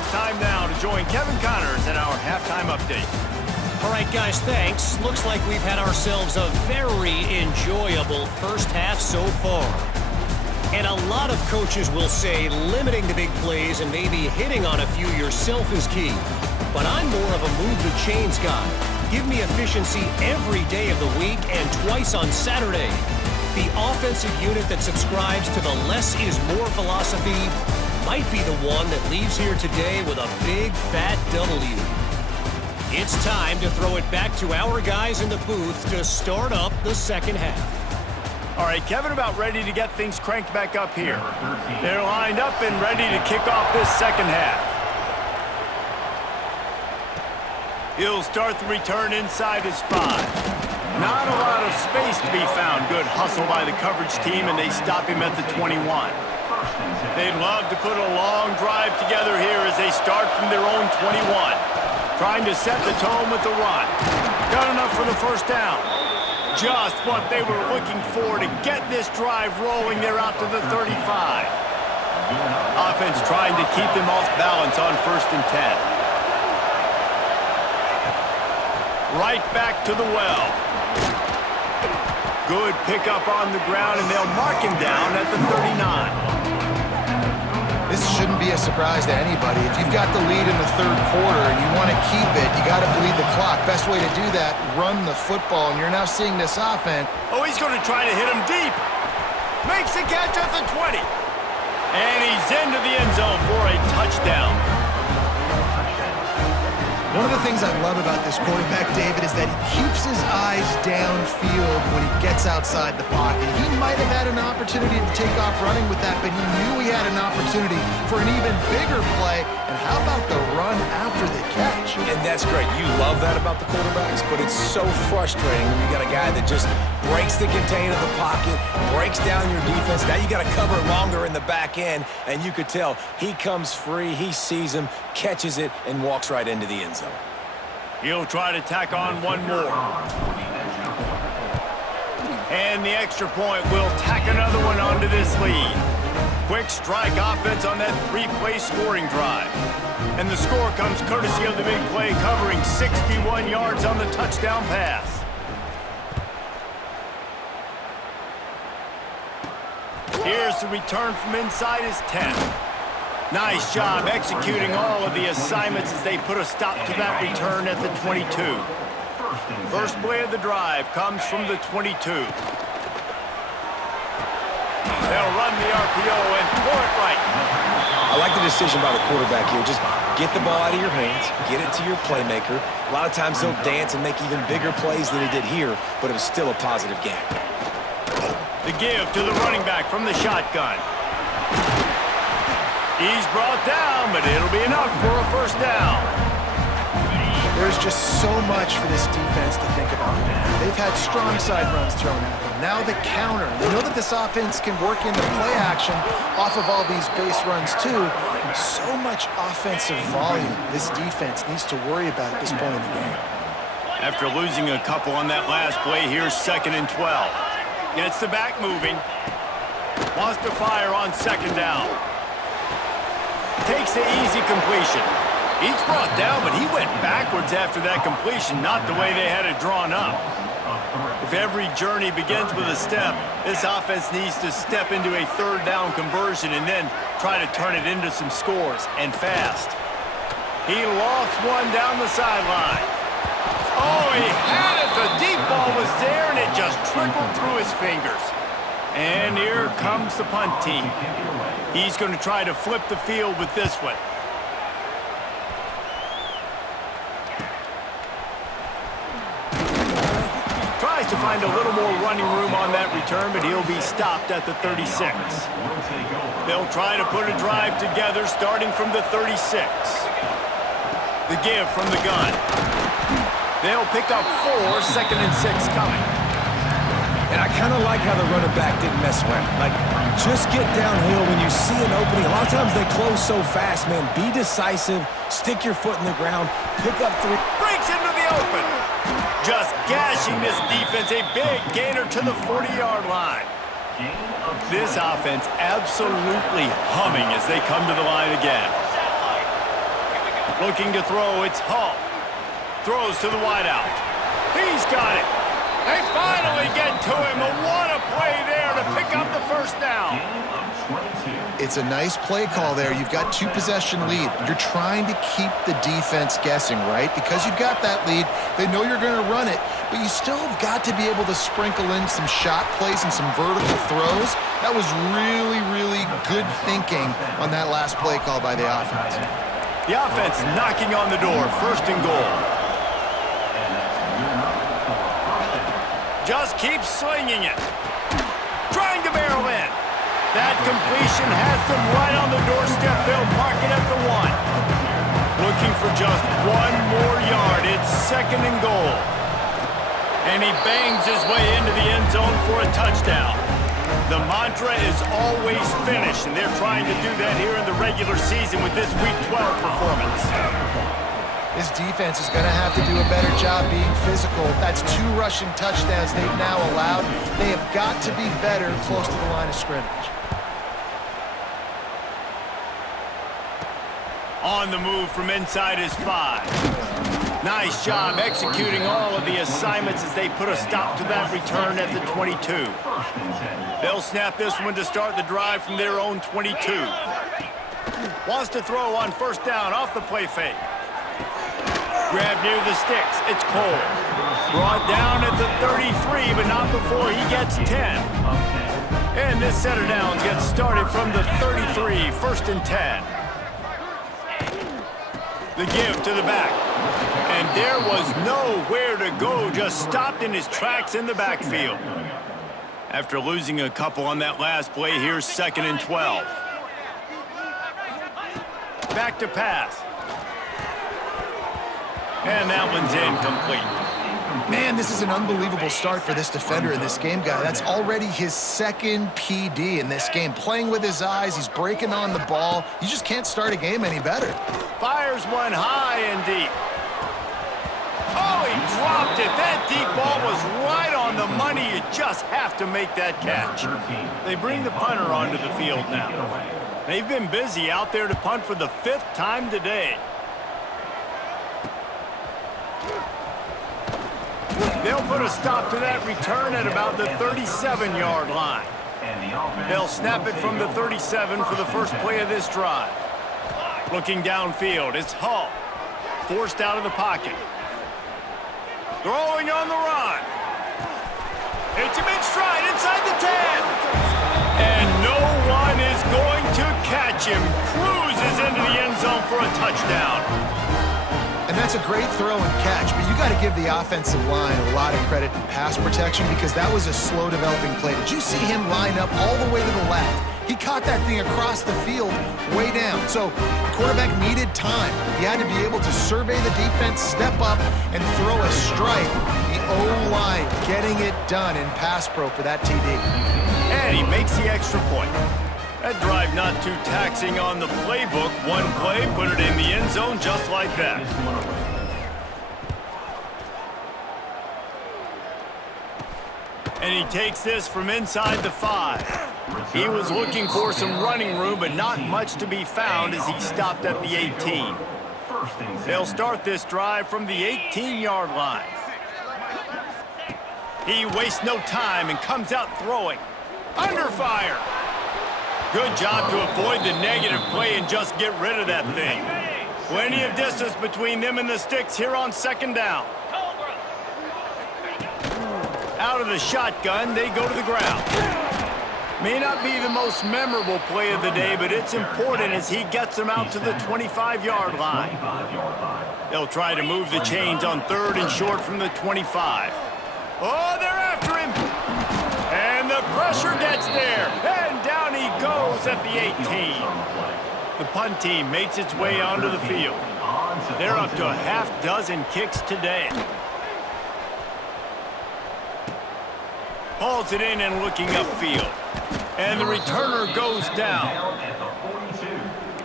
It's time now to join Kevin Connors in our halftime update. All right, guys, thanks. Looks like we've had ourselves a very enjoyable first half so far. And a lot of coaches will say limiting the big plays and maybe hitting on a few yourself is key. But I'm more of a move the chains guy. Give me efficiency every day of the week and twice on Saturday. The offensive unit that subscribes to the less is more philosophy might be the one that leaves here today with a big fat W. It's time to throw it back to our guys in the booth to start up the second half. All right, Kevin about ready to get things cranked back up here. They're lined up and ready to kick off this second half. He'll start the return inside his 5. Not a lot of space to be found. Good hustle by the coverage team, and they stop him at the 21. They'd love to put a long drive together here as they start from their own 21. Trying to set the tone with the run. Got enough for the first down. Just what they were looking for to get this drive rolling. They're out to the 35. Offense trying to keep them off balance on 1st and 10. Right back to the well. Good pickup on the ground, and they'll mark him down at the 39. This shouldn't be a surprise to anybody. If you've got the lead in the third quarter and you want to keep it, you got to bleed the clock. Best way to do that, run the football, and you're now seeing this offense. Oh, he's going to try to hit him deep. Makes the catch at the 20. And he's into the end zone for a touchdown. One of the things I love about this quarterback, David, is that he keeps his eyes downfield when he gets outside the pocket. He might have had an opportunity to take off running with that, but he knew he had an opportunity for an even bigger play. And how about the run after the catch? And that's great. You love that about the quarterbacks, but it's so frustrating when you got a guy that just breaks the contain of the pocket, breaks down your defense. Now you got to cover longer in the back end, and you could tell he comes free, he sees him, catches it, and walks right into the end zone. He'll try to tack on one more. And the extra point will tack another one onto this lead. Quick strike offense on that 3-play scoring drive. And the score comes courtesy of the big play, covering 61 yards on the touchdown pass. Here's the return from inside his 10. Nice job executing all of the assignments as they put a stop to that return at the 22. First play of the drive comes from the 22. They'll run the RPO and throw it right. I like the decision by the quarterback here. Just get the ball out of your hands, get it to your playmaker. A lot of times they'll dance and make even bigger plays than he did here, but it was still a positive game. The give to the running back from the shotgun. He's brought down, but it'll be enough for a first down. There's just so much for this defense to think about. They've had strong side runs thrown at them. Now the counter. They know that this offense can work into play action off of all these base runs too. So much offensive volume this defense needs to worry about at this point in the game. After losing a couple on that last play, here's 2nd and 12. Gets the back moving. Wants to fire on 2nd down. Takes the easy completion. He's brought down, but he went backwards after that completion, not the way they had it drawn up. If every journey begins with a step, this offense needs to step into a 3rd down conversion and then try to turn it into some scores, and fast. He lost one down the sideline. Oh, he had it. The deep ball was there, and it just trickled through his fingers. And here comes the punt team. He's going to try to flip the field with this one. Tries to find a little more running room on that return, but he'll be stopped at the 36. They'll try to put a drive together starting from the 36. The give from the gun. They'll pick up 4, 2nd and 6 coming. And I kind of like how the running back didn't mess around. Like, just get downhill when you see an opening. A lot of times they close so fast, man. Be decisive, stick your foot in the ground, pick up 3. Breaks into the open. Just gashing this defense. A big gainer to the 40-yard line. This offense absolutely humming as they come to the line again. Looking to throw, it's Hull. Throws to the wideout. He's got it. They finally get to him. What a play there to pick up the first down. It's a nice play call there. You've got 2-possession lead. You're trying to keep the defense guessing, right? Because you've got that lead, they know you're going to run it, but you still have got to be able to sprinkle in some shot plays and some vertical throws. That was really, really good thinking on that last play call by the offense. The offense knocking on the door, first and goal. Just keep slinging it. Trying to barrel in. That completion has them right on the doorstep. They'll mark it at the 1. Looking for just 1 more yard. It's second and goal. And he bangs his way into the end zone for a touchdown. The mantra is always finish, and they're trying to do that here in the regular season with this Week 12 performance. This defense is going to have to do a better job being physical. That's 2 rushing touchdowns they've now allowed. They have got to be better close to the line of scrimmage. On the move from inside his 5. Nice job executing all of the assignments as they put a stop to that return at the 22. They'll snap this one to start the drive from their own 22. Wants to throw on first down off the play fake. Grab near the sticks. It's Cole. Brought down at the 33, but not before he gets 10. And this set of downs gets started from the 33, first and 10. The give to the back. And there was nowhere to go, just stopped in his tracks in the backfield. After losing a couple on that last play, here's second and 12. Back to pass. And that one's incomplete. Man, this is an unbelievable start for this defender in this game, guy. That's already his second PD in this game. Playing with his eyes, he's breaking on the ball. You just can't start a game any better. Fires one high and deep. Oh, he dropped it. That deep ball was right on the money. You just have to make that catch. They bring the punter onto the field now. They've been busy out there to punt for the 5th time today. They'll put a stop to that return at about the 37-yard line. They'll snap it from the 37 for the first play of this drive. Looking downfield, it's Hull. Forced out of the pocket. Throwing on the run. It's a mid-stride inside the 10. And no one is going to catch him. Cruises into the end zone for a touchdown. And that's a great throw and catch, but you got to give the offensive line a lot of credit in pass protection because that was a slow developing play. Did you see him line up all the way to the left? He caught that thing across the field way down. So the quarterback needed time. He had to be able to survey the defense, step up, and throw a strike. The O-line getting it done in pass pro for that TD. And he makes the extra point. That drive not too taxing on the playbook. One play, put it in the end zone just like that. And he takes this from inside the 5. He was looking for some running room, but not much to be found as he stopped at the 18. They'll start this drive from the 18-yard line. He wastes no time and comes out throwing. Under fire. Good job to avoid the negative play and just get rid of that thing. Plenty of distance between them and the sticks here on second down. Out of the shotgun, they go to the ground. May not be the most memorable play of the day, but it's important as he gets them out to the 25-yard line. They'll try to move the chains on third and short from the 25. Oh, they're after him. And the pressure gets there. And down he goes at the 18. The punt team makes its way onto the field. They're up to a half-dozen kicks today. Hauls it in and looking upfield. And the returner goes down.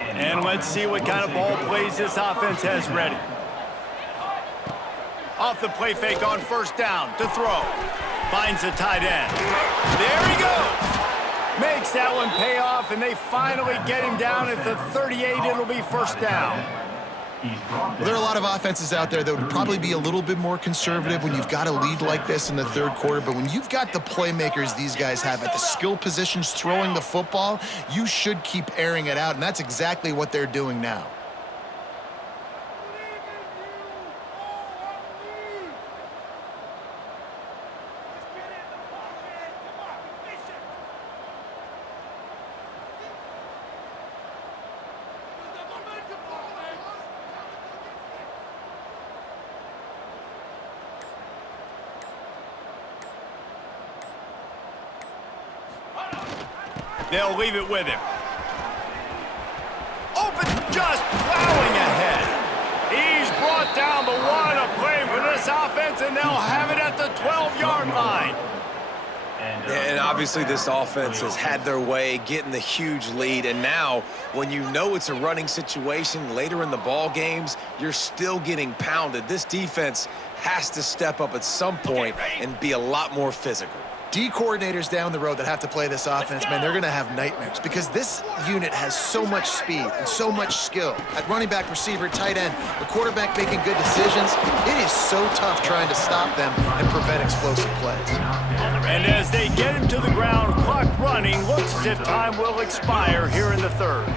And let's see what kind of ball plays this offense has ready. Off the play fake on first down to throw. Finds the tight end. There he goes. Makes that one pay off, and they finally get him down at the 38. It'll be first down. Well, there are a lot of offenses out there that would probably be a little bit more conservative when you've got a lead like this in the third quarter, but when you've got the playmakers these guys have at the skill positions throwing the football, you should keep airing it out, and that's exactly what they're doing now. They'll leave it with him. Open, just plowing ahead. He's brought down the one, a play for this offense, and they'll have it at the 12-yard line. And obviously this offense has had their way getting the huge lead, and now when you know it's a running situation later in the ball games, you're still getting pounded. This defense has to step up at some point and be a lot more physical. D coordinators down the road that have to play this offense, man, they're going to have nightmares because this unit has so much speed and so much skill. At running back, receiver, tight end, the quarterback making good decisions, it is so tough trying to stop them and prevent explosive plays. And as they get him to the ground, clock running, looks as if time will expire here in the third.